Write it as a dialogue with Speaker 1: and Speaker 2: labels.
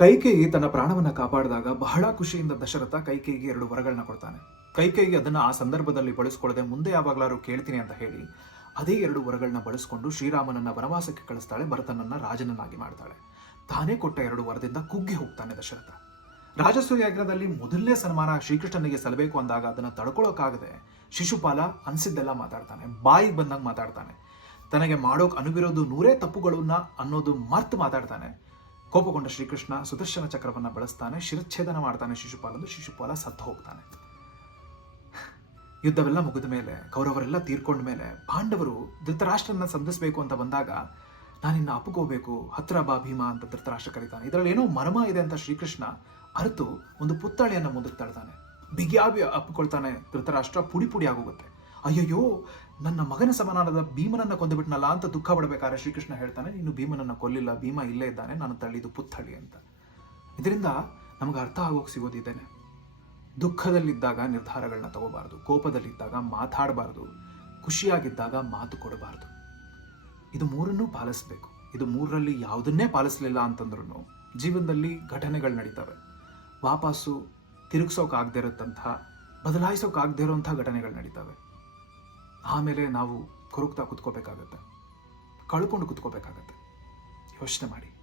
Speaker 1: ಕೈಕೇಯಿ ತನ್ನ ಪ್ರಾಣವನ್ನ ಕಾಪಾಡಿದಾಗ ಬಹಳ ಖುಷಿಯಿಂದ ದಶರಥ ಕೈಕೇಯಿಗೆ ಎರಡು ವರಗಳನ್ನ ಕೊಡ್ತಾನೆ. ಕೈಕೇಯಿ ಅದನ್ನ ಆ ಸಂದರ್ಭದಲ್ಲಿ ಬಳಸ್ಕೊಳ್ಳದೆ ಮುಂದೆ ಯಾವಾಗ್ಲಾರು ಕೇಳ್ತೀನಿ ಅಂತ ಹೇಳಿ, ಅದೇ ಎರಡು ವರಗಳನ್ನ ಬಳಸ್ಕೊಂಡು ಶ್ರೀರಾಮನನ್ನ ವನವಾಸಕ್ಕೆ ಕಳಿಸ್ತಾಳೆ, ಭರತನನ್ನ ರಾಜನನ್ನಾಗಿ ಮಾಡ್ತಾಳೆ. ತಾನೇ ಕೊಟ್ಟ ಎರಡು ವರದಿಂದ ಕುಗ್ಗಿ ಹೋಗ್ತಾನೆ ದಶರಥ. ರಾಜಸೂಯಾಗ್ರದಲ್ಲಿ ಮೊದಲನೇ ಸನ್ಮಾನ ಶ್ರೀಕೃಷ್ಣನಿಗೆ ಸಲ್ಲಬೇಕು ಅಂದಾಗ ಅದನ್ನ ತಡ್ಕೊಳ್ಳೋಕ್ಕಾಗದೆ ಶಿಶುಪಾಲ ಅನ್ಸಿದ್ದೆಲ್ಲ ಮಾತಾಡ್ತಾನೆ, ಬಾಯಿಗೆ ಬಂದಂಗೆ ಮಾತಾಡ್ತಾನೆ. ತನಗೆ ಮಾಡೋಕ್ ಅನುವಿರೋದು ನೂರೇ ತಪ್ಪುಗಳನ್ನ ಅನ್ನೋದು ಮರ್ತು ಮಾತಾಡ್ತಾನೆ. ಕೋಪಗೊಂಡ ಶ್ರೀಕೃಷ್ಣ ಸುದರ್ಶನ ಚಕ್ರವನ್ನ ಬಳಸ್ತಾನೆ, ಶಿರಚ್ಛೇದನ ಮಾಡ್ತಾನೆ ಶಿಶುಪಾಲಂದು ಶಿಶುಪಾಲ ಸತ್ತು ಹೋಗ್ತಾನೆ. ಯುದ್ಧವೆಲ್ಲ ಮುಗಿದ ಮೇಲೆ, ಕೌರವರೆಲ್ಲ ತೀರ್ಕೊಂಡ ಮೇಲೆ ಪಾಂಡವರು ಧೃತರಾಷ್ಟ್ರನ್ನ ಸಂಧಿಸಬೇಕು ಅಂತ ಬಂದಾಗ ನಾನಿನ್ನ ಅಪ್ಪಗೋಬೇಕು ಹತ್ರ ಬಾ ಭೀಮ ಅಂತ ಧೃತರಾಷ್ಟ್ರ ಕರೀತಾನೆ. ಇದರಲ್ಲಿ ಏನೋ ಮರ್ಮ ಇದೆ ಅಂತ ಶ್ರೀಕೃಷ್ಣ ಅರಿತು ಒಂದು ಪುತ್ಥಳಿಯನ್ನ ಮುಂದಕ್ಕೆ ತಳ್ತಾನೆ. ಬಿಗಿಯಾಗಿ ಅಪ್ಪಿಕೊಳ್ತಾನೆ ಧೃತರಾಷ್ಟ್ರ, ಪುಡಿ ಪುಡಿ ಆಗೋಗುತ್ತೆ. ಅಯ್ಯಯ್ಯೋ, ನನ್ನ ಮಗನ ಸಮಾನಾದ ಭೀಮನನ್ನ ಕೊಂದುಬಿಟ್ನಲ್ಲ ಅಂತ ದುಃಖ ಪಡಬೇಕಾದ್ರೆ ಶ್ರೀಕೃಷ್ಣ ಹೇಳ್ತಾನೆ, ನೀನು ಭೀಮನನ್ನ ಕೊಲ್ಲಿಲ್ಲ, ಭೀಮ ಇಲ್ಲೇ ಇದ್ದಾನೆ, ನಾನು ತಳ್ಳಿದು ಪುತ್ಥಳಿ ಅಂತ. ಇದರಿಂದ ನಮಗೆ ಅರ್ಥ ಆಗೋಕೆ ಸಿಗೋದಿದ್ದೇನೆ ದುಃಖದಲ್ಲಿದ್ದಾಗ ನಿರ್ಧಾರಗಳನ್ನ ತಗೋಬಾರ್ದು, ಕೋಪದಲ್ಲಿದ್ದಾಗ ಮಾತಾಡಬಾರ್ದು, ಖುಷಿಯಾಗಿದ್ದಾಗ ಮಾತು ಕೊಡಬಾರ್ದು. ಇದು ಮೂರನ್ನೂ ಪಾಲಿಸ್ಬೇಕು. ಇದು ಮೂರರಲ್ಲಿ ಯಾವುದನ್ನೇ ಪಾಲಿಸಲಿಲ್ಲ ಅಂತಂದ್ರೂ ಜೀವನದಲ್ಲಿ ಘಟನೆಗಳು ನಡೀತವೆ. ವಾಪಸ್ಸು ತಿರುಗಿಸೋಕಾಗದೇ ಇರೋಂಥ ಬದಲಾಯಿಸೋಕಾಗದೇ ಇರೋಂಥ ಘಟನೆಗಳು ನಡೀತವೆ. ಆಮೇಲೆ ನಾವು ಕೊರಗ್ತಾ ಕುತ್ಕೋಬೇಕಾಗತ್ತೆ. ಕಳ್ಕೊಂಡು ಕುತ್ಕೋಬೇಕಾಗತ್ತೆ. ಯೋಚನೆ ಮಾಡಿ.